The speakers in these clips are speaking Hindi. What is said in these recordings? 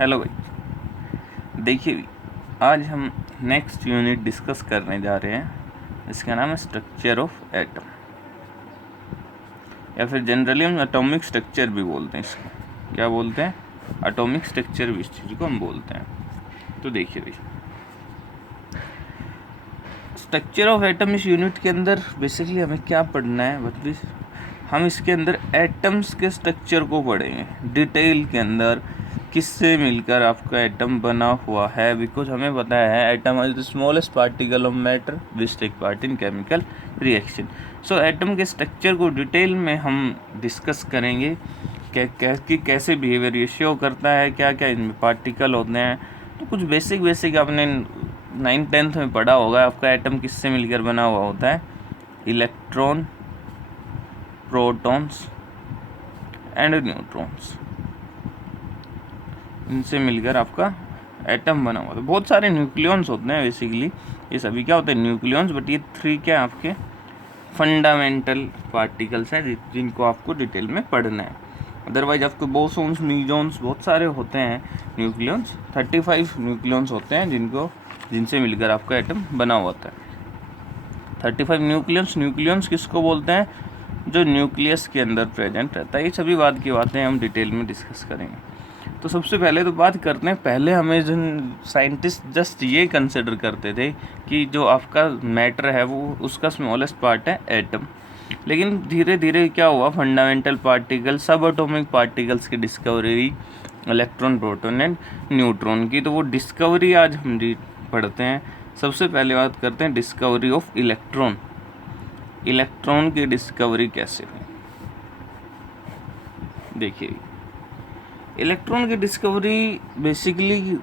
हेलो भाई, देखिए आज हम नेक्स्ट यूनिट डिस्कस करने जा रहे हैं। इसका नाम है स्ट्रक्चर ऑफ एटम, या फिर जनरली हम एटॉमिक स्ट्रक्चर भी बोलते हैं। इसको क्या बोलते हैं? एटॉमिक स्ट्रक्चर भी इस चीज़ को हम बोलते हैं। तो देखिए भाई, स्ट्रक्चर ऑफ एटम इस यूनिट के अंदर बेसिकली हमें क्या पढ़ना है मतलब हम इसके अंदर एटम्स के स्ट्रक्चर को पढ़ेंगे डिटेल के अंदर, किससे मिलकर आपका एटम बना हुआ है। बिकॉज हमें पता है atom is the smallest particle of matter which take part in chemical reaction. So atom के स्ट्रक्चर को डिटेल में हम डिस्कस करेंगे कि कैसे बिहेवियर ये शो करता है, क्या क्या इनमें पार्टिकल होते हैं। तो कुछ बेसिक आपने 9th-10th में पढ़ा होगा। आपका एटम किससे मिलकर बना हुआ होता है? इलेक्ट्रॉन, प्रोटॉन्स एंड न्यूट्रॉन्स, इनसे मिलकर आपका एटम बना हुआ है। बहुत सारे न्यूक्लियॉन्स होते हैं बेसिकली, ये सभी क्या होते हैं? न्यूक्लियॉन्स। बट ये 3 क्या आपके फंडामेंटल पार्टिकल्स हैं जिनको आपको डिटेल में पढ़ना है। अदरवाइज आपको बोसॉन्स, म्यूजॉन्स बहुत सारे होते हैं न्यूक्लियॉन्स। 35 न्यूक्लियॉन्स होते हैं जिनसे मिलकर आपका एटम बना हुआ होता है। 35 न्यूक्लियॉन्स किसको बोलते हैं? जो न्यूक्लियस के अंदर प्रेजेंट रहता है। ये सभी बात की बातें हम डिटेल में डिस्कस करेंगे। तो सबसे पहले तो बात करते हैं, पहले हमें जो साइंटिस्ट जस्ट ये कंसिडर करते थे कि जो आपका मैटर है वो उसका स्मॉलेस्ट पार्ट है एटम। लेकिन धीरे धीरे क्या हुआ, फंडामेंटल पार्टिकल, सब एटॉमिक पार्टिकल्स की discovery, electron, proton and neutron की। तो वो डिस्कवरी आज हम पढ़ते हैं। सबसे पहले बात करते हैं डिस्कवरी ऑफ इलेक्ट्रॉन। इलेक्ट्रॉन की डिस्कवरी कैसे हुई? देखिए, इलेक्ट्रॉन की डिस्कवरी बेसिकली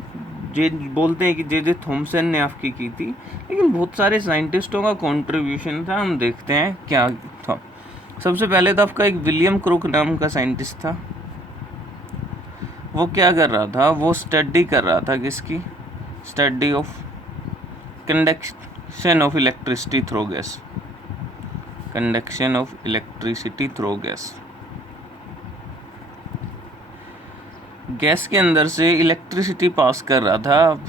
जे बोलते हैं कि जे थॉमसन ने आपकी की थी, लेकिन बहुत सारे साइंटिस्टों का कंट्रीब्यूशन था। हम देखते हैं क्या था। सबसे पहले तो आपका एक विलियम क्रूक नाम का साइंटिस्ट था। वो क्या कर रहा था? वो स्टडी कर रहा था किसकी? Study of conduction of electricity through gas. Conduction of electricity through gas. Gas के अंदर से इलेक्ट्रिसिटी पास कर रहा था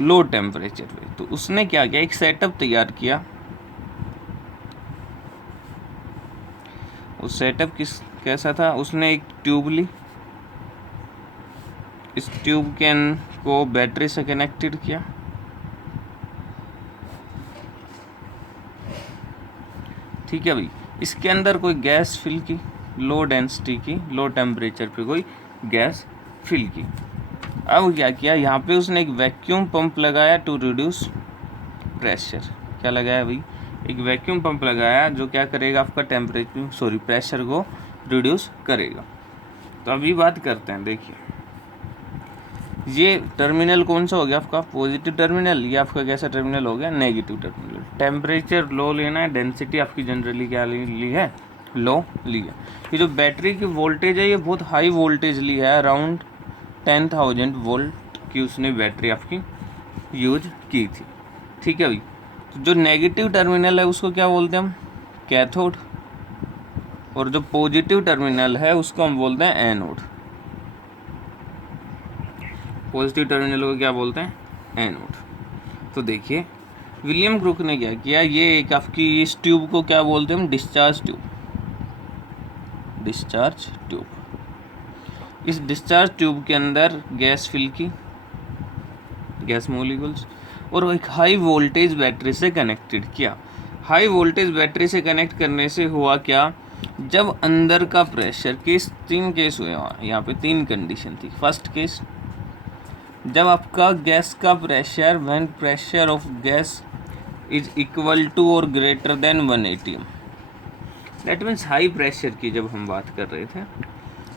लो टेम्परेचर पे। तो उसने क्या किया? एक सेटअप तैयार किया। उस सेटअप कैसा था? उसने एक ट्यूब ली, इस ट्यूब को बैटरी से कनेक्टेड किया। ठीक है भाई, इसके अंदर कोई गैस फिल की, लो डेंसिटी की, लो टेम्परेचर पे कोई गैस फिल की। अब क्या किया? यहाँ पे उसने एक वैक्यूम पंप लगाया टू रिड्यूस प्रेशर। क्या लगाया भाई? एक वैक्यूम पंप लगाया जो क्या करेगा? आपका प्रेशर को रिड्यूस करेगा। तो अभी बात करते हैं। देखिए, ये टर्मिनल कौन सा हो गया आपका? Positive terminal. ये आपका कैसा टर्मिनल हो गया? Negative terminal. टेम्परेचर लो लेना है, डेंसिटी आपकी जनरली क्या ली है? लो ली है। ये जो बैटरी की वोल्टेज है ये बहुत हाई वोल्टेज ली है, अराउंड 10,000 वोल्ट की उसने बैटरी आपकी यूज की थी। ठीक है भाई। तो जो नेगेटिव टर्मिनल है उसको क्या बोलते हैं हम? कैथोड। और जो पॉजिटिव टर्मिनल है उसको हम बोलते हैं एनोड। पॉजिटिव टर्मिनल को क्या बोलते हैं? एनोड। तो देखिए, विलियम क्रूक ने क्या किया? ये एक आपकी इस ट्यूब को क्या बोलते हैं हम? Discharge tube. Discharge tube. इस डिस्चार्ज ट्यूब के अंदर गैस फिल की, गैस मॉलिक्यूल्स, और एक हाई वोल्टेज बैटरी से कनेक्टेड किया। हाई वोल्टेज बैटरी से कनेक्ट करने से हुआ क्या? जब अंदर का प्रेशर, तीन केस हुए यहाँ पे, 3 कंडीशन थी। फर्स्ट केस, जब आपका गैस का pressure, when pressure of gas is equal to और greater than 1 atm, that means high pressure की जब हम बात कर रहे थे,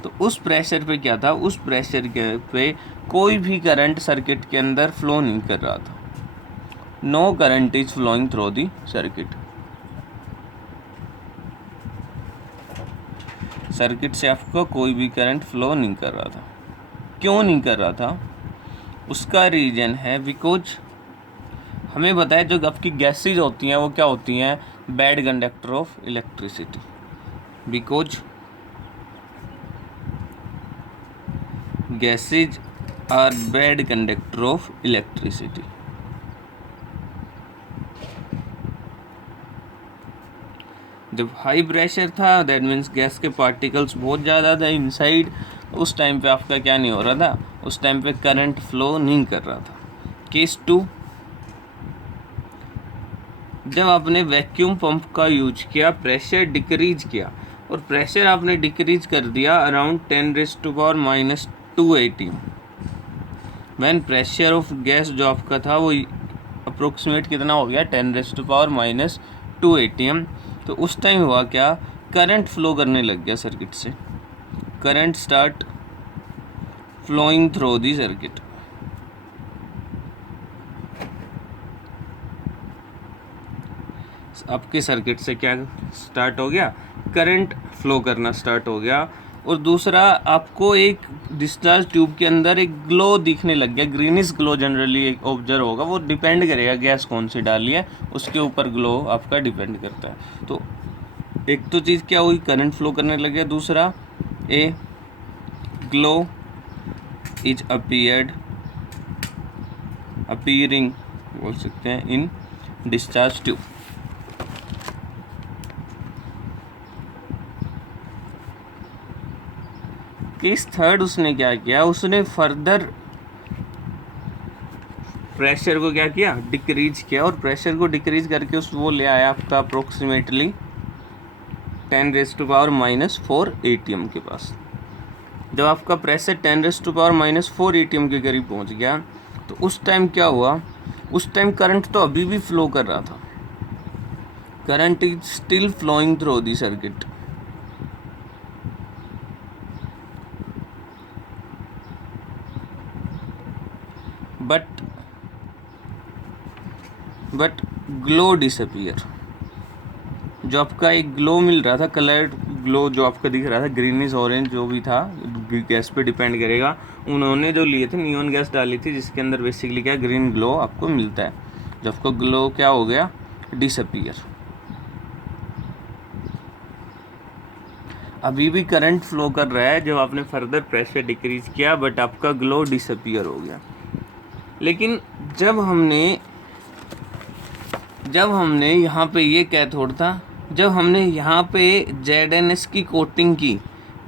तो उस प्रेशर पे क्या था? उस प्रेशर के पे कोई भी करंट सर्किट के अंदर फ्लो नहीं कर रहा था। No current is flowing through the circuit. Circuit से आपको कोई भी करंट फ्लो नहीं कर रहा था। क्यों नहीं कर रहा था? उसका रीजन है बिकॉज हमें बताया जो आपकी गैसेज होती हैं वो क्या होती हैं? Bad conductor of electricity. Because gases are bad conductor of electricity. जब हाई प्रेशर था दैट मीन्स गैस के पार्टिकल्स बहुत ज़्यादा था इनसाइड, उस टाइम पे आपका क्या नहीं हो रहा था, उस टाइम पे करंट फ्लो नहीं कर रहा था। केस 2, जब आपने वैक्यूम पंप का यूज किया, प्रेशर डिक्रीज किया और प्रेशर आपने डिक्रीज कर दिया around 10⁻⁻² atm। When pressure of gas जो आपका था वो अप्रोक्सीमेट कितना हो गया, 10⁻⁻² atm। तो उस टाइम हुआ क्या, करंट फ्लो करने लग गया सर्किट से, current start flowing through the circuit. आपके सर्किट से क्या स्टार्ट हो गया, करंट फ्लो करना स्टार्ट हो गया। और दूसरा, आपको एक डिस्चार्ज ट्यूब के अंदर एक ग्लो दिखने लग गया, ग्रीनिश ग्लो जनरली एक ऑब्जर्व होगा, वो डिपेंड करेगा गैस कौन सी डाली है उसके ऊपर ग्लो आपका डिपेंड करता है। तो एक तो चीज़ क्या हुई, करंट फ्लो करने लग गया। दूसरा, ए ग्लो इज अपीयरिंग बोल सकते हैं इन डिस्चार्ज ट्यूब। केस 3, उसने क्या किया, उसने फर्दर प्रेशर को क्या किया, डिक्रीज किया। और प्रेशर को डिक्रीज करके वो ले आया आपका अप्रोक्सीमेटली 10⁻⁻4 atm के पास। जब आपका प्रेशर 10⁻⁻4 atm के करीब पहुंच गया तो उस टाइम क्या हुआ, उस टाइम करंट तो अभी भी फ्लो कर रहा था, current is still flowing through the circuit. But glow disappear. जो आपका एक ग्लो मिल रहा था, कलर्ड ग्लो जो आपका दिख रहा था, ग्रीनिश ऑरेंज जो भी था, गैस पे डिपेंड करेगा। उन्होंने जो लिए थे नियॉन गैस डाली थी जिसके अंदर बेसिकली क्या ग्रीन ग्लो आपको मिलता है। जब आपको ग्लो क्या हो गया, डिसअपीयर। अभी भी करंट फ्लो कर रहा है जब आपने फर्दर प्रेशर डिक्रीज किया, बट आपका ग्लो डिसअपीयर हो गया। लेकिन जब हमने यहाँ पे ये कैथोड था, जब हमने यहाँ पे ZnS की कोटिंग की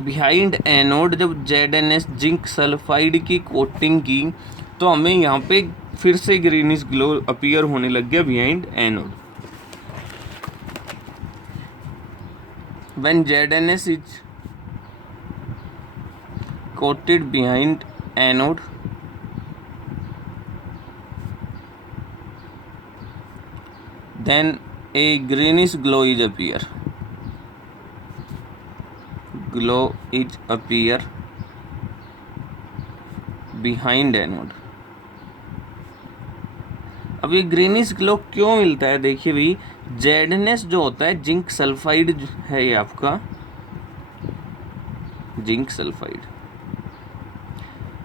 बिहाइंड एनोड, जब ZnS जिंक सल्फाइड की कोटिंग की, तो हमें यहाँ पे फिर से ग्रीनिश ग्लो अपीयर होने लग गया behind anode. When ZnS is coated behind anode, then a greenish glow is appear behind anode। अब ये ग्रीनिश ग्लो क्यों मिलता है, देखिए भाई, ZnS जो होता है जिंक सल्फाइड है, ये आपका जिंक सल्फाइड,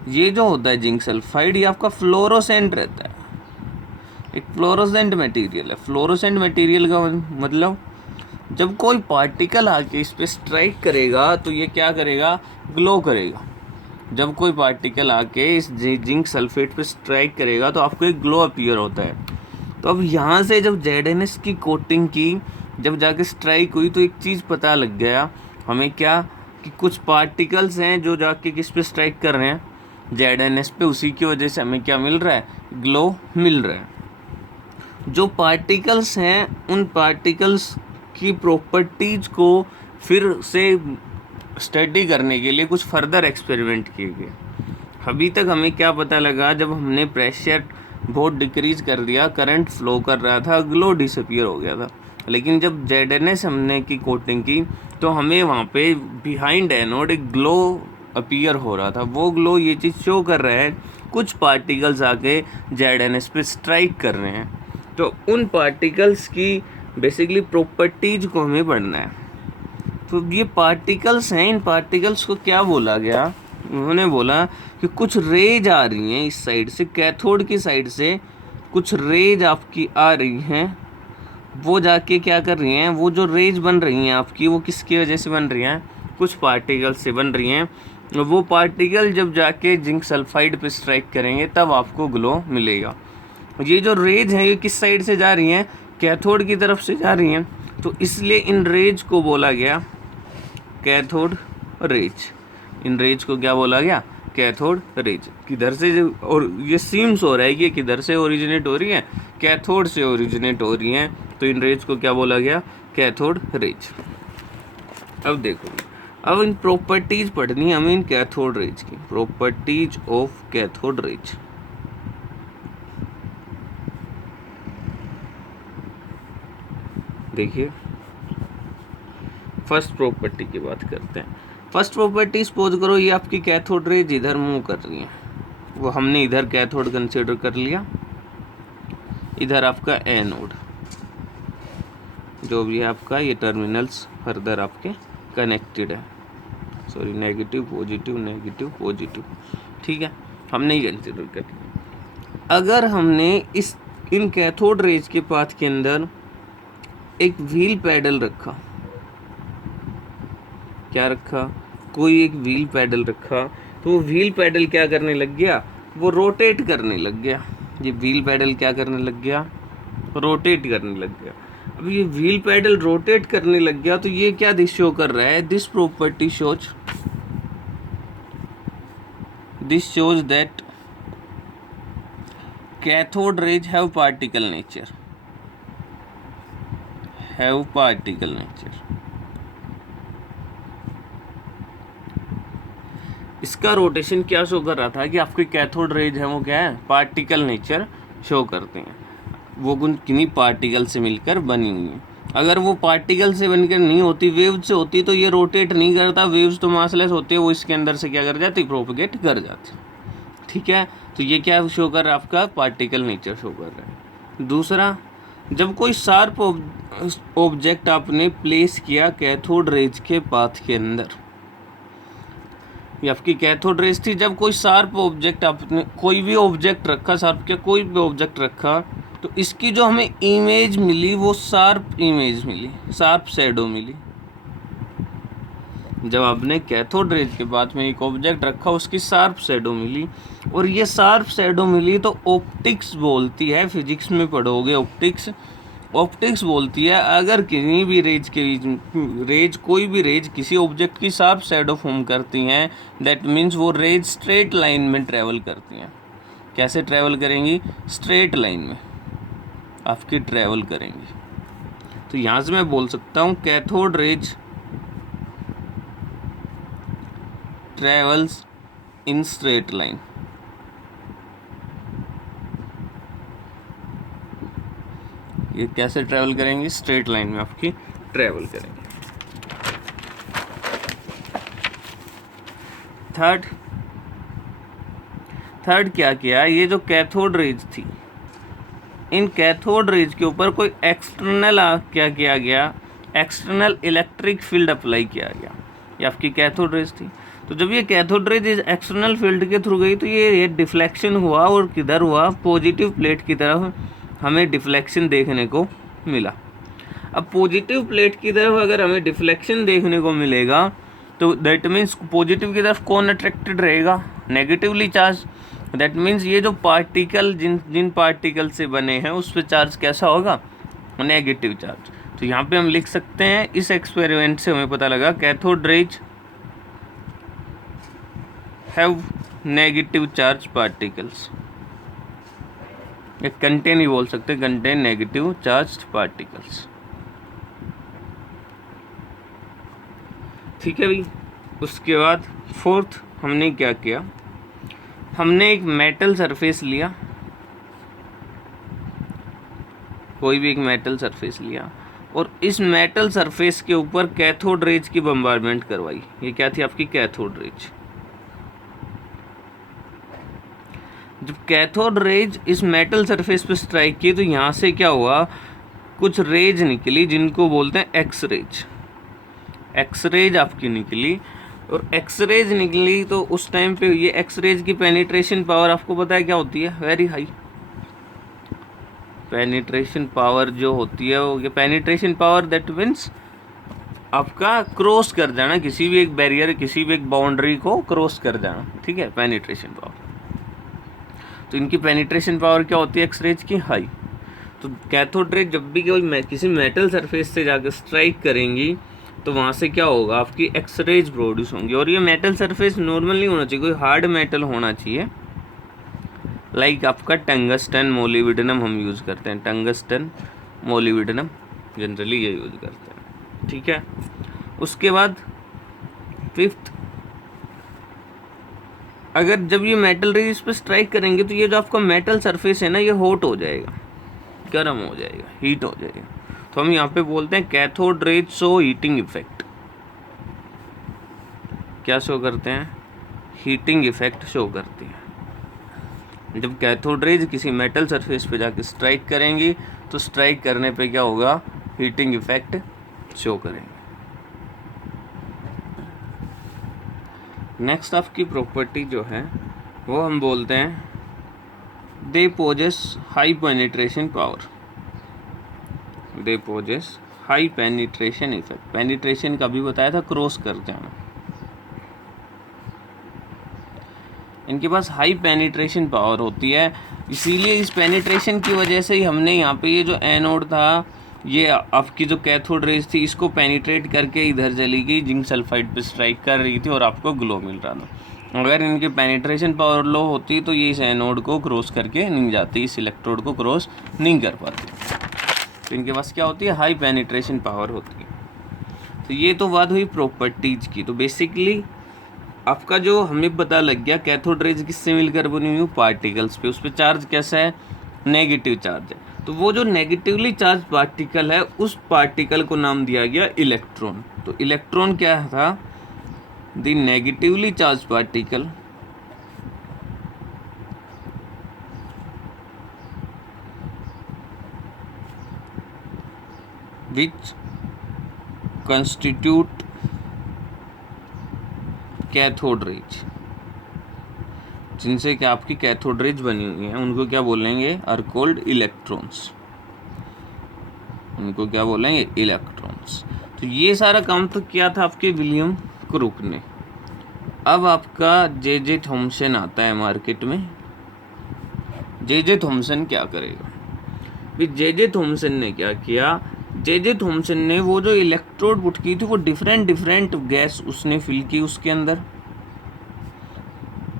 ये जो होता है जिंक सल्फाइड, ये आपका फ्लोरोसेंट रहता है, एक फ्लोरोसेंट मटेरियल है। फ्लोरोसेंट मटेरियल का मतलब जब कोई पार्टिकल आके इस पे स्ट्राइक करेगा तो ये क्या करेगा, ग्लो करेगा। जब कोई पार्टिकल आके इस जिंक सल्फेट पे स्ट्राइक करेगा तो आपको एक ग्लो अपीयर होता है। तो अब यहाँ से जब ZnS की कोटिंग की, जब जाके स्ट्राइक हुई, तो एक चीज़ पता लग गया हमें, क्या कि कुछ पार्टिकल्स हैं जो जाके किस पे स्ट्राइक कर रहे हैं, ZnS पे, उसी की वजह से हमें क्या मिल रहा है, ग्लो मिल रहा है। जो पार्टिकल्स हैं उन पार्टिकल्स की प्रॉपर्टीज़ को फिर से स्टडी करने के लिए कुछ फर्दर एक्सपेरिमेंट किए गए। अभी तक हमें क्या पता लगा, जब हमने प्रेशर बहुत डिक्रीज कर दिया, करंट फ्लो कर रहा था, ग्लो डिसअपीयर हो गया था। लेकिन जब ZnS हमने की कोटिंग की तो हमें वहाँ पे बिहाइंड एनोड एक ग्लो अपीयर हो रहा था। वो ग्लो ये चीज़ शो कर रहा है कुछ पार्टिकल्स आके ZnS पे स्ट्राइक कर रहे हैं। तो उन पार्टिकल्स की बेसिकली प्रॉपर्टीज को हमें पढ़ना है। तो ये पार्टिकल्स हैं, इन पार्टिकल्स को क्या बोला गया, उन्होंने बोला कि कुछ रेज आ रही हैं इस साइड से, कैथोड की साइड से कुछ रेज आपकी आ रही हैं। वो जाके क्या कर रही हैं, वो जो रेज बन रही हैं आपकी, वो किसकी वजह से बन रही हैं, कुछ पार्टिकल्स से बन रही हैं। वो पार्टिकल जब जाके जिंक सल्फाइड पे स्ट्राइक करेंगे तब आपको ग्लो मिलेगा। ये जो रेज हैं ये किस साइड से जा रही हैं, कैथोड की तरफ से जा रही हैं, तो इसलिए इन रेज को बोला गया कैथोड रेज। इन रेज को क्या बोला गया, कैथोड रेज। किधर से, और ये सीम्स हो रहा है कि किधर से ओरिजिनेट हो रही है, कैथोड से ओरिजिनेट हो रही हैं, तो इन रेज को क्या बोला गया, कैथोड रेज। अब देखो, अब इन प्रॉपर्टीज पढ़नी है हमें इन कैथोड रेज की, प्रॉपर्टीज ऑफ कैथोड रेज। देखिए फर्स्ट प्रॉपर्टी की बात करते हैं। फर्स्ट प्रॉपर्टी सपोज करो ये आपकी कैथोड रेज इधर मूव कर रही है, वो हमने इधर कैथोड कंसीडर कर लिया, इधर आपका एनोड, जो भी है आपका ये टर्मिनल्स फर्दर आपके कनेक्टेड है, सॉरी नेगेटिव पॉजिटिव, ठीक है, हमने ही कंसीडर कर लिया। अगर हमने इन कैथोड रेज के पाथ के अंदर एक व्हील पैडल रखा, क्या रखा, कोई एक व्हील पैडल रखा, तो वो व्हील पैडल क्या करने लग गया, वो रोटेट करने लग गया। ये व्हील पैडल क्या करने लग गया, रोटेट करने लग गया। अब ये व्हील पैडल रोटेट करने लग गया तो ये क्या दिस शो कर रहा है, this property shows that cathode rays have particle nature, इसका रोटेशन क्या शो कर रहा था कि आपके कैथोड रेज है वो क्या है, पार्टिकल नेचर शो करते हैं, वो किन्हीं पार्टिकल से मिलकर बनी हुई है। अगर वो पार्टिकल से बनकर नहीं होती, वेव से होती, तो ये रोटेट नहीं करता, वेव्स तो मासलेस होती है, वो इसके अंदर से क्या कर जाती, प्रोपगेट कर जाती, ठीक है। तो ये क्या शो कर रहा है, आपका पार्टिकल नेचर शो कर रहा है। दूसरा, जब कोई शार्प ऑब्जेक्ट आपने प्लेस किया कैथोड रेज के पाथ के अंदर, ये आपकी कैथोड रेज थी, जब कोई शार्प ऑब्जेक्ट आपने, कोई भी ऑब्जेक्ट रखा, शार्प के कोई भी ऑब्जेक्ट रखा, तो इसकी जो हमें इमेज मिली वो शार्प इमेज मिली, शार्प शैडो मिली। जब आपने कैथोड रेज के बाद में एक ऑब्जेक्ट रखा उसकी शार्प शैडो मिली, और ये शार्प शैडो मिली तो ऑप्टिक्स बोलती है, फिजिक्स में पढ़ोगे ऑप्टिक्स बोलती है अगर किसी भी रेज के बीच कोई भी रेज किसी ऑब्जेक्ट की शार्प शैडो फॉर्म करती हैं, दैट मीन्स वो रेज स्ट्रेट लाइन में ट्रेवल करती हैं। कैसे ट्रेवल करेंगी, स्ट्रेट लाइन में आपकी ट्रेवल करेंगी। तो यहाँ से मैं बोल सकता हूँ cathode rays travels in straight line. ये कैसे ट्रेवल करेंगे, स्ट्रेट लाइन में आपकी ट्रेवल करेंगे। थर्ड क्या किया, ये जो कैथोड रेज थी, इन कैथोड रेज के ऊपर कोई एक्सटर्नल क्या किया गया, एक्सटर्नल इलेक्ट्रिक फील्ड अप्लाई किया गया। ये आपकी कैथोड रेज थी, तो जब ये कैथोड रेज एक्सटर्नल फील्ड के थ्रू गई तो ये डिफ्लेक्शन हुआ, और किधर हुआ, पॉजिटिव प्लेट की तरफ हमें डिफ्लेक्शन देखने को मिला। अब पॉजिटिव प्लेट की तरफ अगर हमें डिफ्लेक्शन देखने को मिलेगा तो दैट मीन्स पॉजिटिव की तरफ कौन अट्रैक्टेड रहेगा, नेगेटिवली चार्ज। दैट मीन्स ये जो पार्टिकल जिन पार्टिकल से बने हैं उस पर चार्ज कैसा होगा, नेगेटिव चार्ज। तो यहाँ पे हम लिख सकते हैं, इस एक्सपेरिमेंट से हमें पता लगा cathode rays have negative charge particles, contain ही बोल सकते हैं, कंटेन नेगेटिव चार्ज पार्टिकल्स, ठीक है भाई। उसके बाद फोर्थ हमने क्या किया, हमने एक मेटल सरफेस लिया, कोई भी एक मेटल सरफेस लिया, और इस मेटल सरफेस के ऊपर कैथोड रेज की बम्बार्डमेंट करवाई। ये क्या थी आपकी कैथोड रेज। जब कैथोड रेज इस मेटल सरफेस पे स्ट्राइक की तो यहाँ से क्या हुआ, कुछ रेज निकली जिनको बोलते हैं एक्स रेज। एक्स रेज आपकी निकली, और एक्स रेज निकली तो उस टाइम पे ये एक्स रेज की पेनिट्रेशन पावर आपको पता है क्या होती है, वेरी हाई। पेनिट्रेशन पावर जो होती है वो, ये पेनिट्रेशन पावर दैट मीन्स आपका क्रॉस कर जाना, किसी भी एक बैरियर, किसी भी एक बाउंड्री को क्रॉस कर जाना, ठीक है, पेनिट्रेशन पावर। तो इनकी पेनिट्रेशन पावर क्या होती है एक्सरेज की? हाई। तो कैथोड रे जब भी कोई किसी मेटल सरफेस से जाकर स्ट्राइक करेंगी तो वहाँ से क्या होगा, आपकी एक्सरेज प्रोड्यूस होंगी। और ये मेटल सरफेस नॉर्मल नहीं होना चाहिए, कोई हार्ड मेटल होना चाहिए, लाइक आपका टंगस्टन मोलिब्डेनम हम यूज़ करते हैं, टंगस्टन मोलिब्डेनम जनरली ये यूज़ करते हैं, ठीक है। उसके बाद फिफ्थ, अगर जब ये मेटल रे इस पर स्ट्राइक करेंगे तो ये जो आपका मेटल सरफेस है ना, ये हॉट हो जाएगा, गर्म हो जाएगा, हीट हो जाएगा। तो हम यहाँ पे बोलते हैं cathode rays show heating effect. क्या शो करते हैं? हीटिंग इफेक्ट शो करती है। जब कैथोड रेज किसी मेटल सरफेस पे जाके स्ट्राइक करेंगी तो स्ट्राइक करने पे क्या होगा, हीटिंग इफेक्ट शो करेंगे। नेक्स्ट आपकी प्रॉपर्टी जो है वो हम बोलते हैं they possess high penetration power, they possess high penetration effect. Penetration का भी बताया था, क्रॉस कर जाना। इनके पास हाई पेनिट्रेशन पावर होती है, इसीलिए इस पेनिट्रेशन की वजह से ही हमने यहाँ पे ये जो एनोड था, ये आपकी जो कैथोड रेज थी, इसको पेनिट्रेट करके इधर चली गई, जिंक सल्फाइड पे स्ट्राइक कर रही थी और आपको ग्लो मिल रहा था। अगर इनकी पेनिट्रेशन पावर लो होती तो ये इस एनोड को क्रॉस करके नहीं जाती, इस इलेक्ट्रोड को क्रॉस नहीं कर पाती। तो इनके पास क्या होती है, हाई पेनिट्रेशन पावर होती है। तो ये तो बात हुई प्रॉपर्टीज की। तो बेसिकली आपका जो हमें पता लग गया कैथोड रेज किससे मिलकर बनी हुई, पार्टिकल्स पे, उस पर चार्ज कैसा है, नेगेटिव चार्ज है। तो वो जो नेगेटिवली चार्ज पार्टिकल है, उस पार्टिकल को नाम दिया गया इलेक्ट्रॉन। तो इलेक्ट्रॉन क्या था, the negatively charge particle which constitute cathode rays, जिनसे क्या आपकी कैथोड रेज बनी हुई है, उनको क्या बोलेंगे, आर कोल्ड इलेक्ट्रॉन्स। उनको क्या बोलेंगे, इलेक्ट्रॉन्स। तो ये सारा काम तो किया था आपके विलियम क्रूक ने। अब आपका जे थॉमसन आता है मार्केट में। जे थॉमसन क्या करेगा, फिर जे थॉमसन ने क्या किया, जे थॉमसन ने वो जो इलेक्ट्रोड पुट की थी, वो डिफरेंट गैस उसने फिल की उसके अंदर,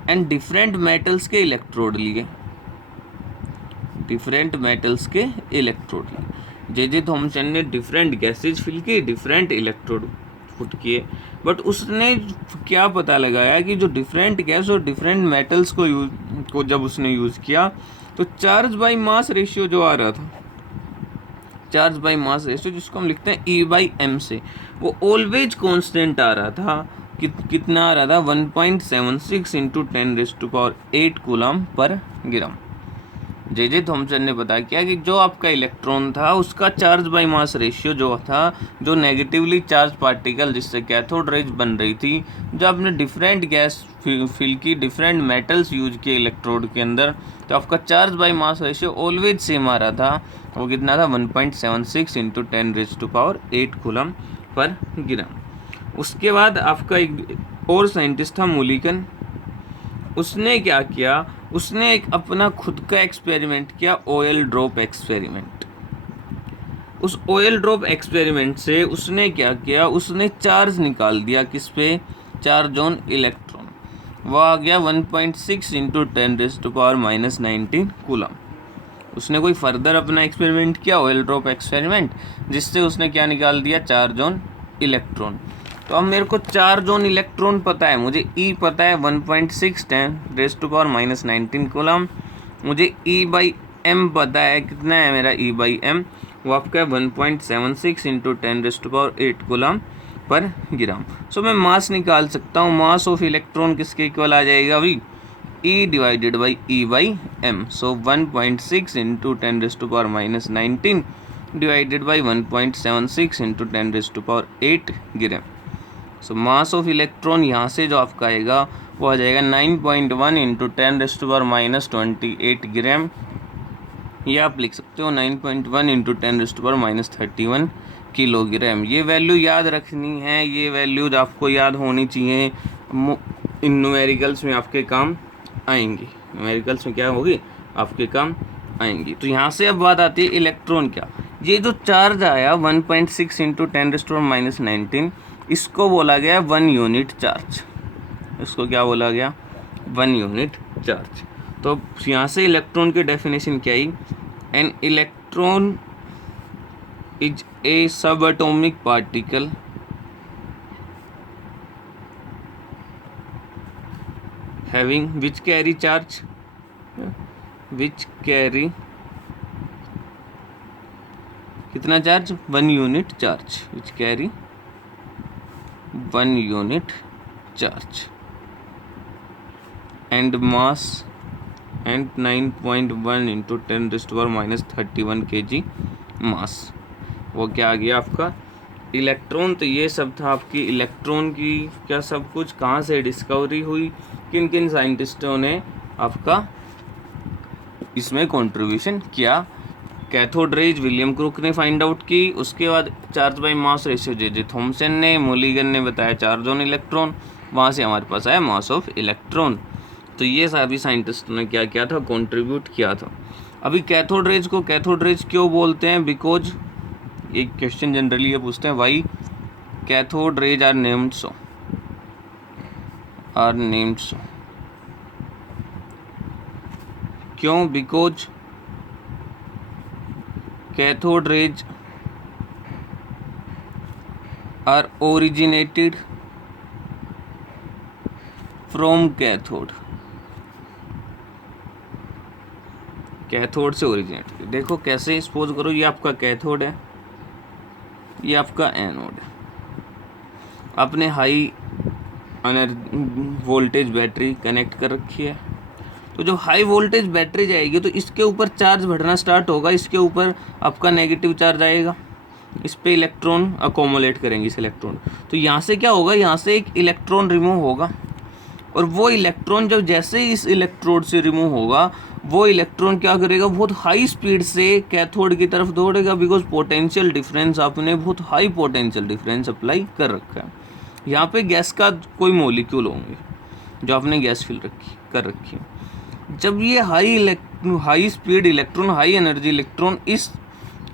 एंड डिफरेंट मेटल्स के इलेक्ट्रोड लिए, डिफरेंट मेटल्स के इलेक्ट्रोड लिए। जे थॉमसन ने डिफरेंट गैसेज फिल की, डिफरेंट इलेक्ट्रोड पुट किए, बट उसने क्या पता लगाया कि जो डिफरेंट गैस और डिफरेंट मेटल्स को जब उसने यूज़ किया तो चार्ज बाई मास रेशियो जो आ रहा था, चार्ज बाई मास रेशियो जिसको हम लिखते हैं E/m से, वो ऑलवेज कांस्टेंट आ रहा था। कितना आ रहा था, 1.76 इंटू 10⁸ कूलम पर ग्राम। जे थॉमसन ने पता किया कि जो आपका इलेक्ट्रॉन था उसका चार्ज बाई मास रेशियो जो था, जो नेगेटिवली चार्ज पार्टिकल जिससे कैथोड रेज बन रही थी, जो आपने डिफरेंट गैस फिल की, डिफरेंट मेटल्स यूज किए इलेक्ट्रोड के अंदर, तो आपका charge by mass ratio always same आ रहा था। वो कितना था, 1.76 इंटू 10⁸ कूलम पर ग्राम। उसके बाद आपका एक और साइंटिस्ट था मुलिकन। उसने क्या किया, उसने एक अपना खुद का एक्सपेरिमेंट किया, ऑयल ड्रॉप एक्सपेरिमेंट। उस ऑयल ड्रॉप एक्सपेरिमेंट से उसने क्या किया, उसने चार्ज निकाल दिया, किस पे, चार्ज ऑन इलेक्ट्रॉन। वह आ गया 1.6 इंटू 10⁻⁻19 कूलम। उसने कोई फर्दर अपना एक्सपेरिमेंट किया, ऑयल ड्रॉप एक्सपेरिमेंट, जिससे उसने क्या निकाल दिया, चार्ज ऑन इलेक्ट्रॉन। तो अब मेरे को चार्ज ऑन इलेक्ट्रॉन पता है, मुझे E पता है 1.6 10⁻⁻19 कूलम। मुझे E/m पता है, कितना है मेरा E/m, वो आपका 1.76 इंटू 10⁸ कूलम पर ग्राम। सो मैं मास निकाल सकता हूँ, मास ऑफ इलेक्ट्रॉन किसके इक्वल आ जाएगा अभी, E/E/m। So 1.6 into 10⁻⁻19 divided by 1.76 into 10⁸ gram. So mass of electron यहाँ से जो आपका आएगा वो आ जाएगा 9.1 इंटू 10⁻⁻28 ग्राम, या आप लिख सकते हो 9.1 इंटू 10⁻31 किलोग्राम। ये वैल्यू याद रखनी है, ये वैल्यूज आपको याद होनी चाहिए, इन न्यूमेरिकल्स में आपके काम आएंगी, न्यूमेरिकल्स में क्या होगी आपके काम आएंगी। तो यहाँ से अब बात आती है इलेक्ट्रॉन क्या, ये जो चार्ज आया 1.6 इंटू 10⁻⁻19, इसको बोला गया 1 यूनिट चार्ज, इसको क्या बोला गया 1 यूनिट चार्ज। तो यहाँ से इलेक्ट्रॉन की डेफिनेशन क्या आई, एन इलेक्ट्रॉन इज ए सब atomic particle having which carry charge, which carry कितना charge 1 unit charge, which carry 1 unit charge and mass and 9.1 into 10⁻31 kg मास। वो क्या आ गया आपका इलेक्ट्रॉन। तो ये सब था आपकी इलेक्ट्रॉन की क्या सब कुछ, कहाँ से डिस्कवरी हुई, किन किन साइंटिस्टों ने आपका इसमें कंट्रीब्यूशन किया। कैथोड रेज विलियम क्रूक ने फाइंड आउट की, उसके बाद charge by mass ratio J Thomson ने, मोलिगन ने बताया चार्ज ऑन इलेक्ट्रॉन, वहाँ से हमारे पास आया मास ऑफ इलेक्ट्रॉन। तो ये सभी साइंटिस्टों ने क्या किया था, कंट्रीब्यूट किया था। अभी कैथोड रेज को कैथोड रेज क्यों बोलते हैं, बिकॉज एक क्वेश्चन जनरली ये पूछते हैं, why cathode rays are named so, क्यों, because cathode rays are originated from cathode, cathode से ओरिजिनेट। देखो कैसे, सपोज करो ये आपका कैथोड है, ये आपका एनोड है, आपने हाई वोल्टेज बैटरी कनेक्ट कर रखी है। तो जब हाई वोल्टेज बैटरी जाएगी तो इसके ऊपर चार्ज बढ़ना स्टार्ट होगा, इसके ऊपर आपका नेगेटिव चार्ज आएगा, इस पे इलेक्ट्रॉन अकोमोलेट करेंगे इस इलेक्ट्रॉन। तो यहाँ से क्या होगा, यहाँ से एक इलेक्ट्रॉन रिमूव होगा, और वो इलेक्ट्रॉन जब जैसे ही इस इलेक्ट्रोड से रिमूव होगा, वो इलेक्ट्रॉन क्या करेगा, बहुत हाई स्पीड से कैथोड की तरफ दौड़ेगा, बिकॉज पोटेंशियल डिफरेंस आपने बहुत हाई पोटेंशियल डिफरेंस अप्लाई कर रखा है। यहाँ पे गैस का कोई मॉलिक्यूल होंगे जो आपने गैस फिल कर रखी है। जब ये high speed electron, high energy electron इस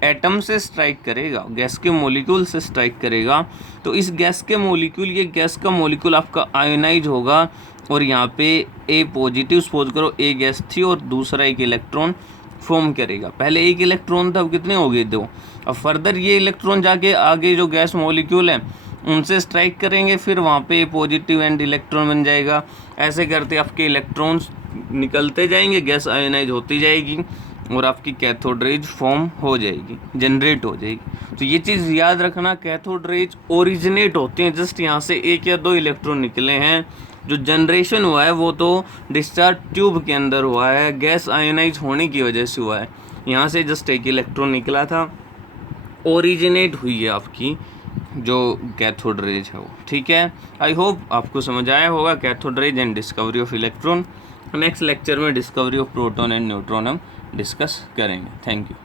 एटम से स्ट्राइक करेगा, गैस के मॉलिक्यूल से स्ट्राइक करेगा, तो इस गैस के मॉलिक्यूल, ये गैस का मॉलिक्यूल आपका आयोनाइज होगा, और यहाँ पे ए पॉजिटिव, सपोज करो ए गैस थी और दूसरा एक इलेक्ट्रॉन फॉर्म करेगा। पहले एक इलेक्ट्रॉन था, अब कितने हो गए 2। अब फर्दर ये इलेक्ट्रॉन जाके आगे जो गैस मॉलिक्यूल है उनसे स्ट्राइक करेंगे, फिर वहाँ पे पॉजिटिव एंड इलेक्ट्रॉन बन जाएगा। ऐसे करते आपके इलेक्ट्रॉन्स निकलते जाएंगे, गैस आयोनाइज होती जाएगी, और आपकी कैथोड रेज फॉर्म हो जाएगी, जनरेट हो जाएगी। तो ये चीज़ याद रखना, कैथोड रेज ओरिजिनेट होते हैं जस्ट यहाँ से 1 या 2 इलेक्ट्रॉन निकले हैं। जो जनरेशन हुआ है वो तो डिस्चार्ज ट्यूब के अंदर हुआ है, गैस आयोनाइज होने की वजह से हुआ है। यहाँ से जस्ट 1 इलेक्ट्रॉन निकला था, ओरिजिनेट हुई है आपकी जो कैथोड रेज है वो। ठीक है, आई होप आपको समझ आया होगा cathode rays and discovery of electron. Next lecture में discovery of proton and neutron हम डिस्कस करेंगे। Thank you.